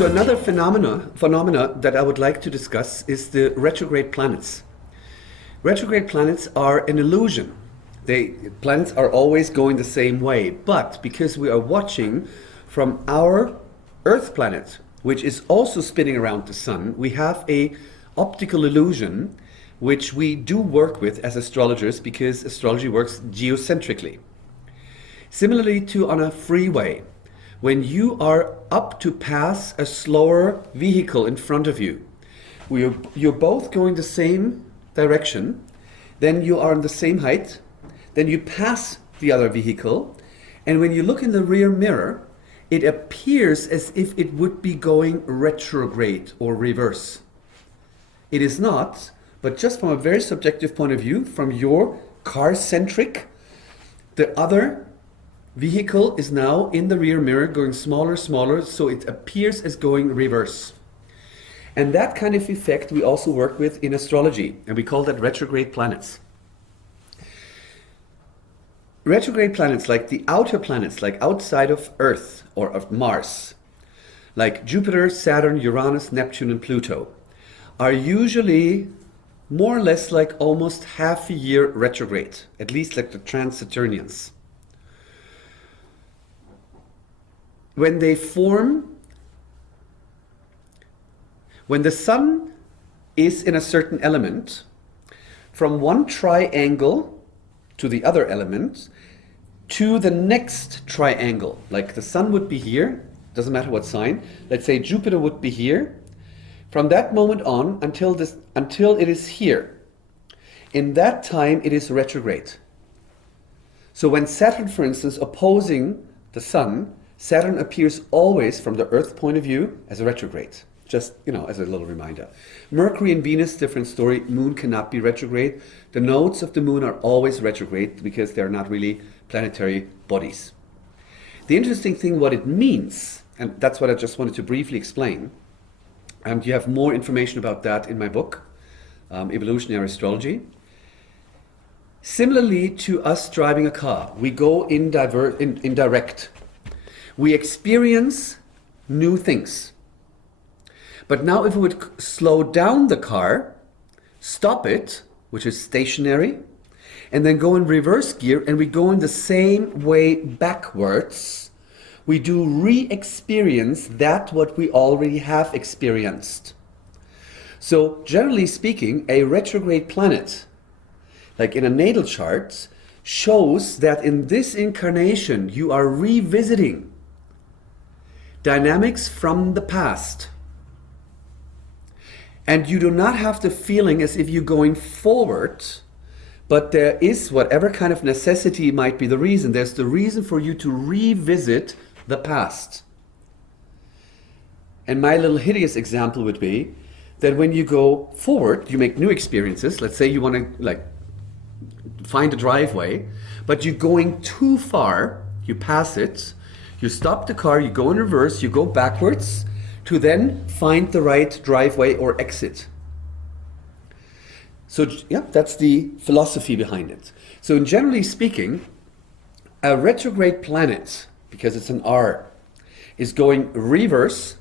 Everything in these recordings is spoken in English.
So another phenomena that I would like to discuss is the retrograde planets. Retrograde planets are an illusion. Planets are always going the same way, but because we are watching from our Earth planet, which is also spinning around the sun, we have a optical illusion which we do work with as astrologers because astrology works geocentrically. Similarly to on a freeway, when you are up to pass a slower vehicle in front of you, you're both going the same direction, then you are on the same height, then you pass the other vehicle, and when you look in the rear mirror, it appears as if it would be going retrograde or reverse. It is not, but just from a very subjective point of view, from your car-centric, the other vehicle is now in the rear mirror going smaller, so it appears as going reverse. And that kind of effect we also work with in astrology, and we call that retrograde planets. Retrograde planets, like the outer planets, like outside of Earth or of Mars, like Jupiter, Saturn, Uranus, Neptune, and Pluto, are usually more or less like almost half a year retrograde, at least like the trans-Saturnians. When they form, when the sun is in a certain element, from one triangle to the other element, to the next triangle. Like the sun would be here, doesn't matter what sign. Let's say Jupiter would be here. From that moment on until it is here. In that time it is retrograde. So when Saturn, for instance, opposing the sun, Saturn appears always from the Earth point of view as a retrograde. Just, as a little reminder. Mercury and Venus, different story. Moon cannot be retrograde. The nodes of the moon are always retrograde because they're not really planetary bodies. The interesting thing, what it means, and that's what I just wanted to briefly explain, and you have more information about that in my book, Evolutionary Astrology. Similarly to us driving a car, we go in direct. We experience new things. But now if we would slow down the car, stop it, which is stationary, and then go in reverse gear and we go in the same way backwards, we do re-experience that what we already have experienced. So generally speaking, a retrograde planet, like in a natal chart, shows that in this incarnation you are revisiting dynamics from the past. And you do not have the feeling as if you're going forward, but there is whatever kind of necessity might be the reason. There's the reason for you to revisit the past. And my little hideous example would be that when you go forward, you make new experiences. Let's say you want to find a driveway, but you're going too far, you pass it, you stop the car, you go in reverse, you go backwards, to then find the right driveway or exit. So yeah, that's the philosophy behind it. So generally speaking, a retrograde planet, because it's an R, is going reverse,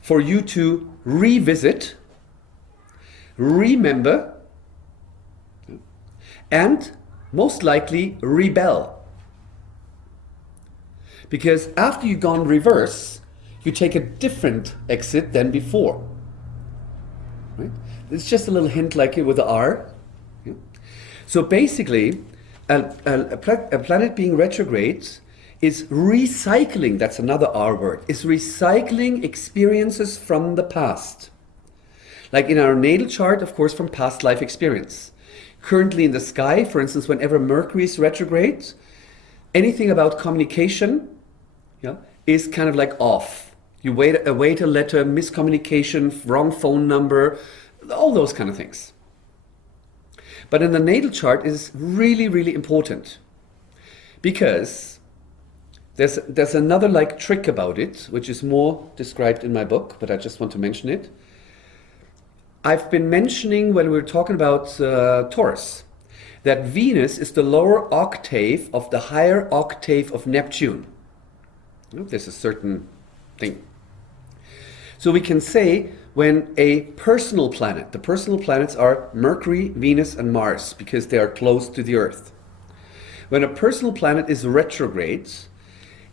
for you to revisit, remember, and most likely rebel. Because after you've gone reverse, you take a different exit than before. Right? It's just a little hint like it with the R. Yeah? So basically, a planet being retrograde is recycling, that's another R word, is recycling experiences from the past. Like in our natal chart, of course, from past life experience. Currently in the sky, for instance, whenever Mercury is retrograde, anything about communication is kind of like off. You await a letter, miscommunication, wrong phone number, all those kind of things. But in the natal chart is really, really important because there's another trick about it, which is more described in my book, but I just want to mention it. I've been mentioning when we were talking about Taurus, that Venus is the lower octave of the higher octave of Neptune. There's a certain thing. So we can say when a personal planet, the personal planets are Mercury, Venus, and Mars because they are close to the Earth. When a personal planet is retrograde,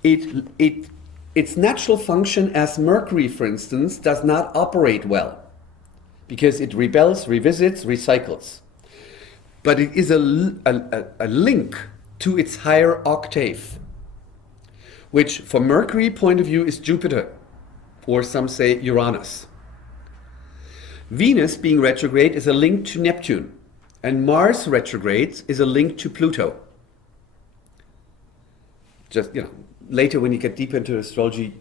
its natural function as Mercury, for instance, does not operate well because it rebels, revisits, recycles. But it is a link to its higher octave, which from Mercury point of view is Jupiter, or some say Uranus. Venus being retrograde is a link to Neptune, and Mars retrograde is a link to Pluto. Just, later when you get deeper into astrology,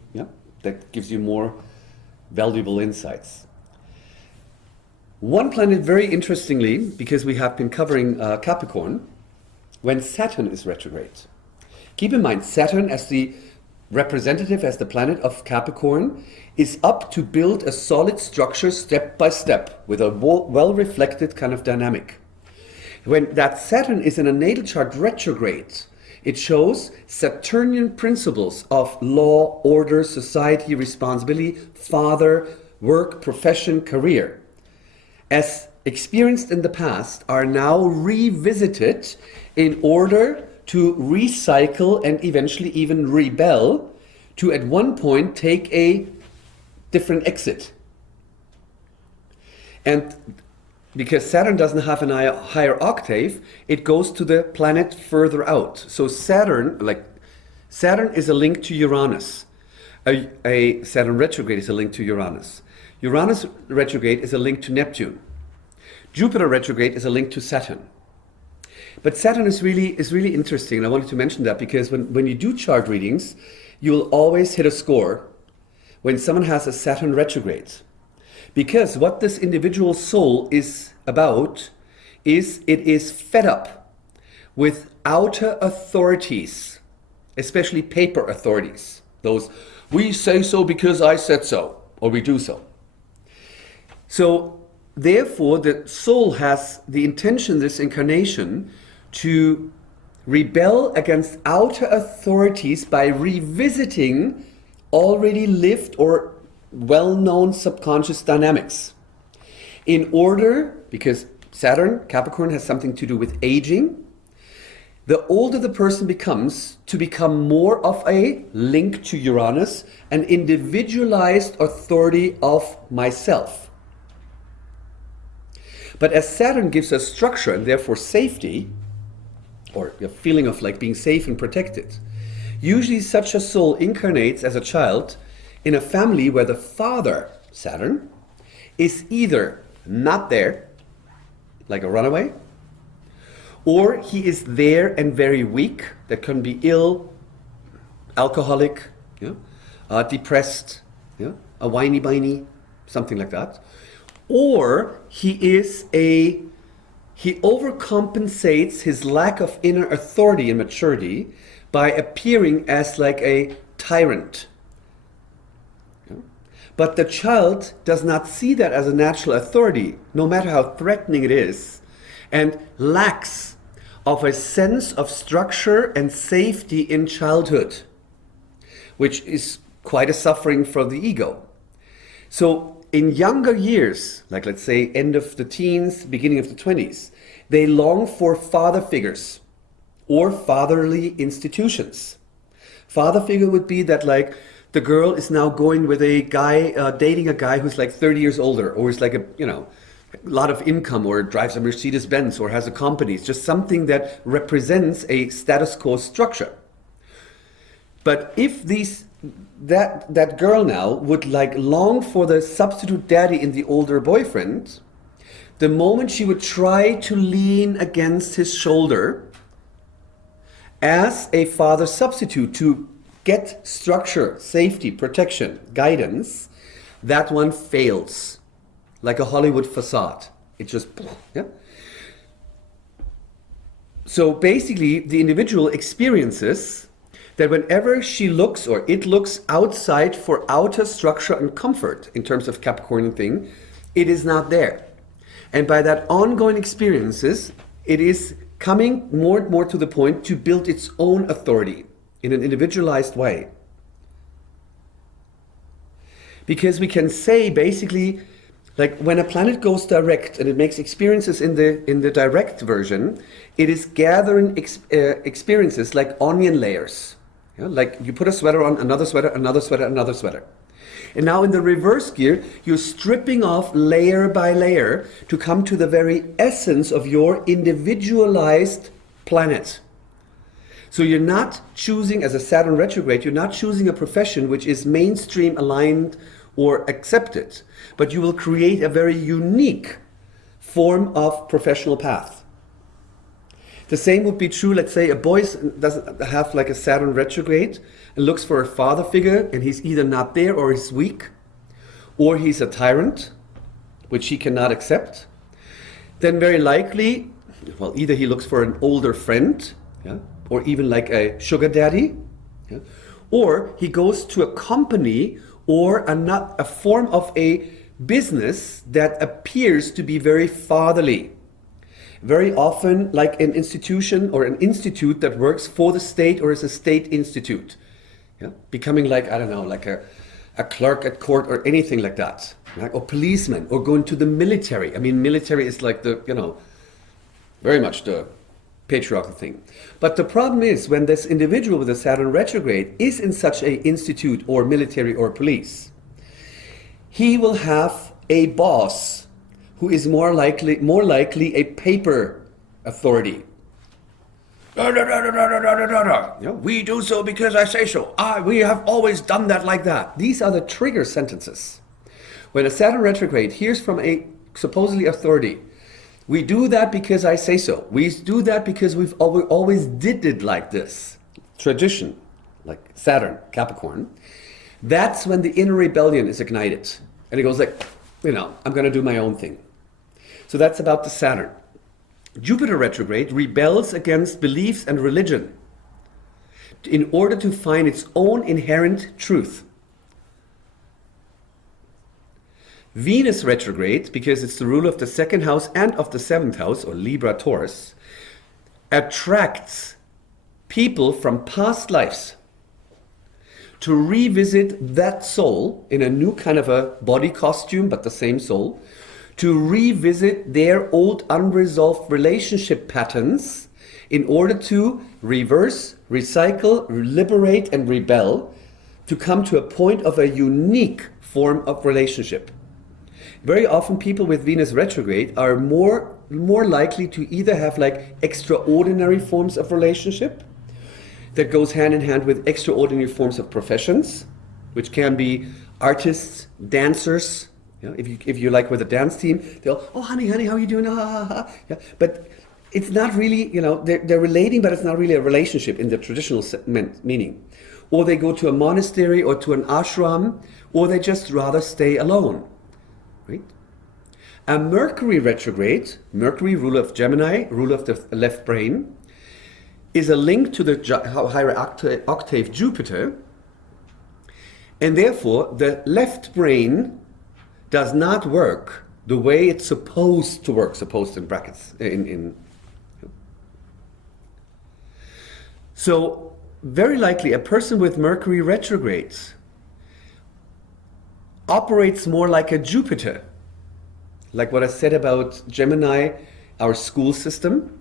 that gives you more valuable insights. One planet, very interestingly, because we have been covering Capricorn, when Saturn is retrograde. Keep in mind, Saturn as the representative, as the planet of Capricorn, is up to build a solid structure step by step with a well-reflected kind of dynamic. When that Saturn is in a natal chart retrograde, it shows Saturnian principles of law, order, society, responsibility, father, work, profession, career, as experienced in the past, are now revisited in order to recycle and eventually even rebel to at one point take a different exit. And because Saturn doesn't have an higher octave, it goes to the planet further out. So Saturn is a link to Uranus. A Saturn retrograde is a link to Uranus. Uranus retrograde is a link to Neptune. Jupiter retrograde is a link to Saturn. But Saturn is really interesting, and I wanted to mention that because when you do chart readings, you will always hit a score when someone has a Saturn retrograde. Because what this individual soul is about is it is fed up with outer authorities, especially paper authorities. Those, we say so because I said so, or we do so. So therefore, the soul has the intention, this incarnation, to rebel against outer authorities by revisiting already lived or well-known subconscious dynamics. In order, because Saturn, Capricorn, has something to do with aging, the older the person becomes, to become more of a link to Uranus, an individualized authority of myself. But as Saturn gives us structure and therefore safety, or a feeling of like being safe and protected, usually such a soul incarnates as a child in a family where the father, Saturn, is either not there, like a runaway, or he is there and very weak, that can be ill, alcoholic, depressed, a whiny-biny, something like that. Or he overcompensates his lack of inner authority and maturity by appearing as like a tyrant. But the child does not see that as a natural authority, no matter how threatening it is, and lacks of a sense of structure and safety in childhood, which is quite a suffering for the ego. So in younger years, like let's say end of the teens, beginning of the 20s, they long for father figures or fatherly institutions. Father figure would be that like the girl is now going with a guy, dating a guy who's like 30 years older, or is like a lot of income, or drives a Mercedes-Benz, or has a company. It's just something that represents a status quo structure. But if that girl now would like long for the substitute daddy in the older boyfriend, the moment she would try to lean against his shoulder as a father substitute to get structure, safety, protection, guidance, that one fails. Like a Hollywood facade. It just, So basically, the individual experiences that whenever she looks or it looks outside for outer structure and comfort in terms of Capricornian thing, it is not there. And by that ongoing experiences, it is coming more and more to the point to build its own authority in an individualized way. Because we can say basically, like when a planet goes direct and it makes experiences in the direct version, it is gathering experiences like onion layers. Yeah? Like you put a sweater on, another sweater, another sweater, another sweater. And now in the reverse gear, you're stripping off layer by layer to come to the very essence of your individualized planet. So you're not choosing, as a Saturn retrograde, you're not choosing a profession which is mainstream aligned or accepted, but you will create a very unique form of professional path. The same would be true, let's say a boy doesn't have like a Saturn retrograde and looks for a father figure, and he's either not there or he's weak, or he's a tyrant, which he cannot accept. Then very likely, well, either he looks for an older friend, yeah, or even like a sugar daddy, yeah, or he goes to a company or a form of a business that appears to be very fatherly. Very often like an institution or an institute that works for the state or as a state institute. Yeah? Becoming like, I don't know, like a clerk at court or anything like that. Right? Or policeman, or going to the military. I mean, military is like the, very much the patriarchal thing. But the problem is when this individual with a Saturn retrograde is in such a institute or military or police, he will have a boss who is more likely a paper authority. We do so because I say so. We have always done that like that. These are the trigger sentences. When a Saturn retrograde hears from a supposedly authority, we do that because I say so. We do that because we've always did it like this. Tradition, like Saturn, Capricorn. That's when the inner rebellion is ignited. And it goes like, I'm going to do my own thing. So that's about the Saturn. Jupiter retrograde rebels against beliefs and religion in order to find its own inherent truth. Venus retrograde, because it's the ruler of the second house and of the seventh house, or Libra Taurus, attracts people from past lives to revisit that soul in a new kind of a body costume, but the same soul, to revisit their old unresolved relationship patterns in order to reverse, recycle, liberate, and rebel to come to a point of a unique form of relationship. Very often people with Venus retrograde are more likely to either have like extraordinary forms of relationship that goes hand in hand with extraordinary forms of professions, which can be artists, dancers. If you like with a dance team, they'll, oh honey, how are you doing? Yeah. But it's not really, they're relating, but it's not really a relationship in the traditional meaning. Or they go to a monastery or to an ashram, or they just rather stay alone. Right? A Mercury retrograde, Mercury, ruler of Gemini, ruler of the left brain, is a link to the higher octave Jupiter, and therefore the left brain does not work the way it's supposed to work, supposed in brackets. So very likely a person with Mercury retrogrades operates more like a Jupiter, like what I said about Gemini, our school system.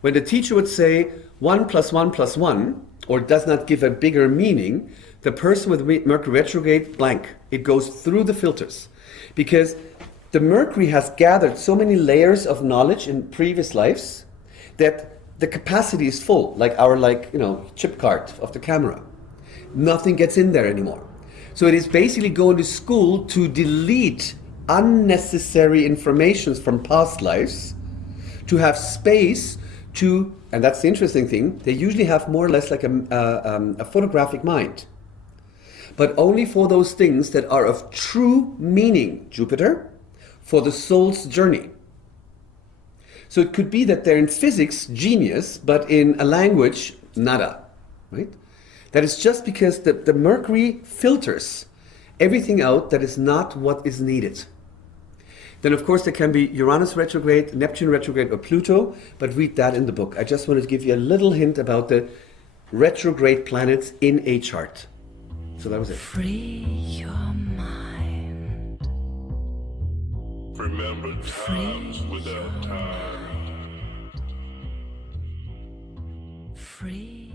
When the teacher would say 1 + 1 + 1, or does not give a bigger meaning, the person with Mercury retrograde, blank. It goes through the filters. Because the Mercury has gathered so many layers of knowledge in previous lives that the capacity is full, like our chip card of the camera. Nothing gets in there anymore. So it is basically going to school to delete unnecessary information from past lives, to have space to, and that's the interesting thing, they usually have more or less like a photographic mind. But only for those things that are of true meaning, Jupiter, for the soul's journey. So it could be that they're in physics, genius, but in a language, nada, right? That is just because the Mercury filters everything out that is not what is needed. Then of course there can be Uranus retrograde, Neptune retrograde, or Pluto, but read that in the book. I just wanted to give you a little hint about the retrograde planets in a chart. So that was it. Free your mind. Remember times without time. Free.